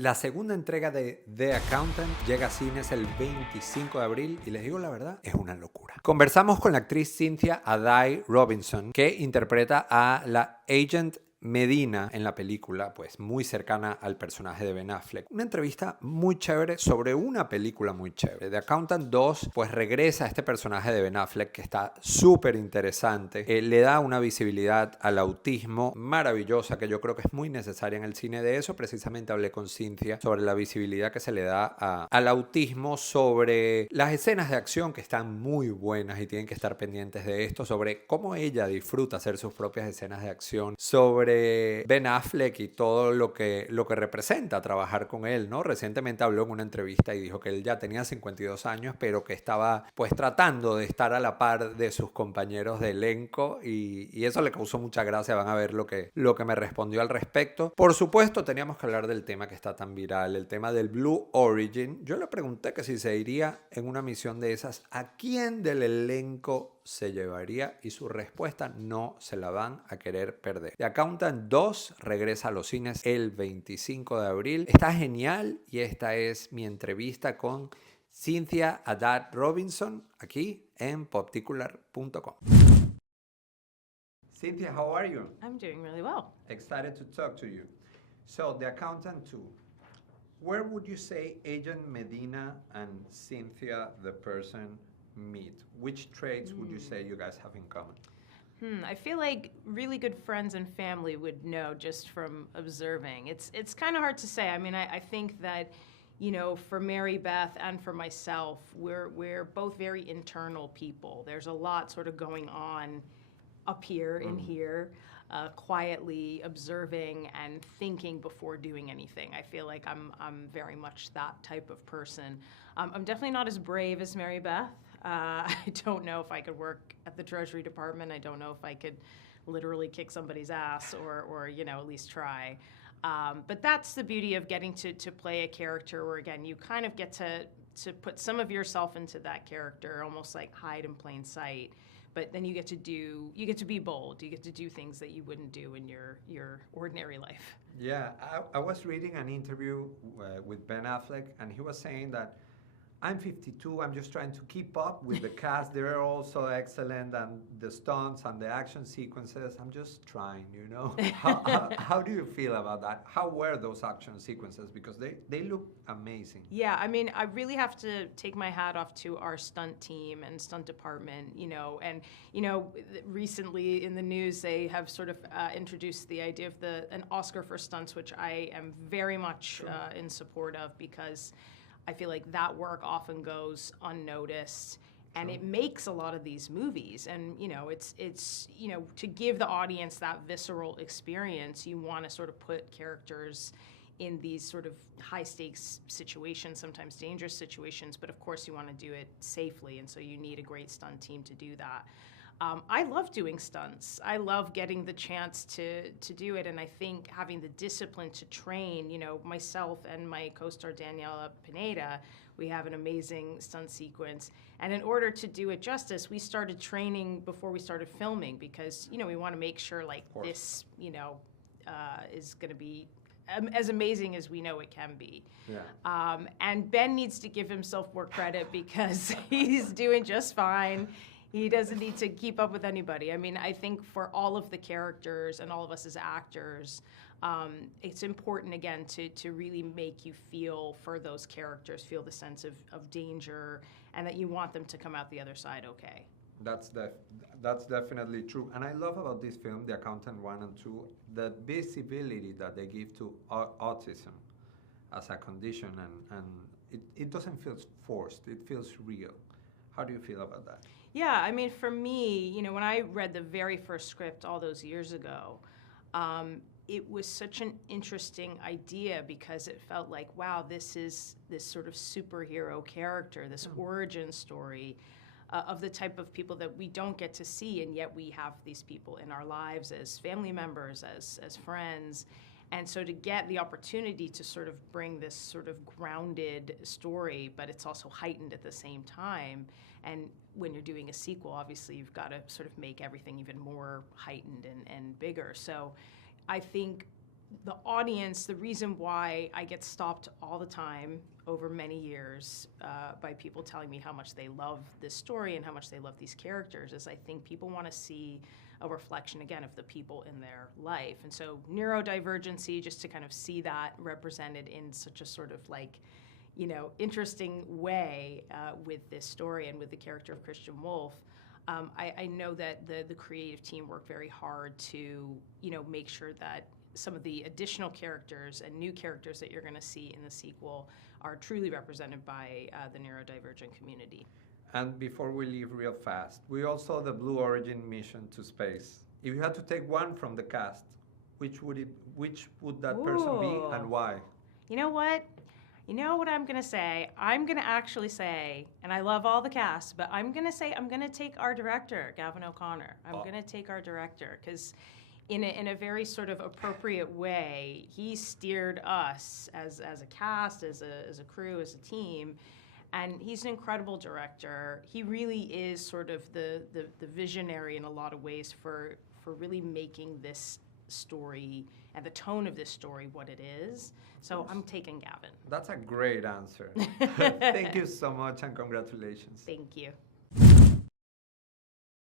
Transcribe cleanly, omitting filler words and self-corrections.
La segunda entrega de The Accountant llega a cines el 25 de abril y les digo la verdad, es una locura. Conversamos con la actriz Cynthia Addai-Robinson, que interpreta a la agent Medina en la película, pues muy cercana al personaje de Ben Affleck. Una entrevista muy chévere sobre una película muy chévere. The Accountant 2 pues regresa a este personaje de Ben Affleck que está súper interesante. Le da una visibilidad al autismo maravillosa que yo creo que es muy necesaria en el cine. De eso precisamente hablé con Cynthia sobre la visibilidad que se le da al autismo, sobre las escenas de acción que están muy buenas y tienen que estar pendientes de esto, sobre cómo ella disfruta hacer sus propias escenas de acción, sobre Ben Affleck y todo lo que representa trabajar con él, ¿no? Recientemente habló en una entrevista y dijo que él ya tenía 52 años, pero que estaba pues tratando de estar a la par de sus compañeros de elenco y eso le causó mucha gracia. Van a ver lo que me respondió al respecto. Por supuesto, teníamos que hablar del tema que está tan viral, el tema del Blue Origin. Yo le pregunté que si se iría en una misión de esas, ¿a quién del elenco se llevaría? Y su respuesta: no se la van a querer perder. The Accountant 2 regresa a los cines el 25 de abril. Está genial y esta es mi entrevista con Cynthia Addai-Robinson aquí en popticular.com. Cynthia, how are you? I'm doing really well. Excited to talk to you. So, The Accountant 2. Where would you say Agent Medina and Cynthia, the person, meet? Which traits would you say you guys have in common? I feel like really good friends and family would know just from observing. It's kind of hard to say. I mean, I think that, you know, for Marybeth and for myself, we're both very internal people. There's a lot sort of going on up here in here, quietly observing and thinking before doing anything. I feel like I'm very much that type of person. I'm definitely not as brave as Marybeth. I don't know if I could work at the Treasury Department. I don't know if I could literally kick somebody's ass or you know, at least try. But that's the beauty of getting to play a character where, again, you kind of get to put some of yourself into that character, almost like hide in plain sight. But then you get to be bold. You get to do things that you wouldn't do in your ordinary life. Yeah, I was reading an interview with Ben Affleck, and he was saying that I'm 52, I'm just trying to keep up with the cast. They're all so excellent, and the stunts and the action sequences, I'm just trying, you know? How do you feel about that? How were those action sequences? Because they look amazing. Yeah, I mean, I really have to take my hat off to our stunt team and stunt department, you know, and, you know, recently in the news, they have sort of introduced the idea of an Oscar for stunts, which I am very much in support of, because I feel like that work often goes unnoticed, and it makes a lot of these movies. And you know, it's you know, to give the audience that visceral experience, you want to sort of put characters in these sort of high stakes situations, sometimes dangerous situations, but of course you want to do it safely, and so you need a great stunt team to do that. I love doing stunts. I love getting the chance to do it, and I think having the discipline to train, you know, myself and my co-star Daniela Pineda, we have an amazing stunt sequence. And in order to do it justice, we started training before we started filming, because, you know, we want to make sure like this, you know, is going to be as amazing as we know it can be. Yeah. And Ben needs to give himself more credit because he's doing just fine. He doesn't need to keep up with anybody. I mean, I think for all of the characters and all of us as actors, it's important, again, to really make you feel for those characters, feel the sense of danger, and that you want them to come out the other side okay. That's definitely true. And I love about this film, The Accountant 1 and 2, the visibility that they give to autism as a condition, and it doesn't feel forced, it feels real. How do you feel about that? Yeah, I mean, for me, you know, when I read the very first script all those years ago, it was such an interesting idea, because it felt like, wow, this is this sort of superhero character, this origin story of the type of people that we don't get to see, and yet we have these people in our lives as family members, as friends. And so to get the opportunity to sort of bring this sort of grounded story, but it's also heightened at the same time. And when you're doing a sequel, obviously you've got to sort of make everything even more heightened and bigger. So I think the audience, the reason why I get stopped all the time over many years by people telling me how much they love this story and how much they love these characters is I think people want to see a reflection, again, of the people in their life. And so neurodivergency, just to kind of see that represented in such a sort of like, you know, interesting way with this story and with the character of Christian Wolff. I know that the creative team worked very hard to, you know, make sure that some of the additional characters and new characters that you're going to see in the sequel are truly represented by the neurodivergent community. And before we leave real fast, we all saw the Blue Origin mission to space. If you had to take one from the cast, which would that person be and why? You know what? You know what I'm going to say? I'm going to actually say, and I love all the cast, but I'm going to say I'm going to take our director, Gavin O'Connor. I'm going to take our director because in a very sort of appropriate way, he steered us as a cast, as a crew, as a team, and he's an incredible director. He really is sort of the visionary in a lot of ways for really making this story and the tone of this story what it is. So I'm taking Gavin. That's a great answer. Thank you so much and congratulations. Thank you.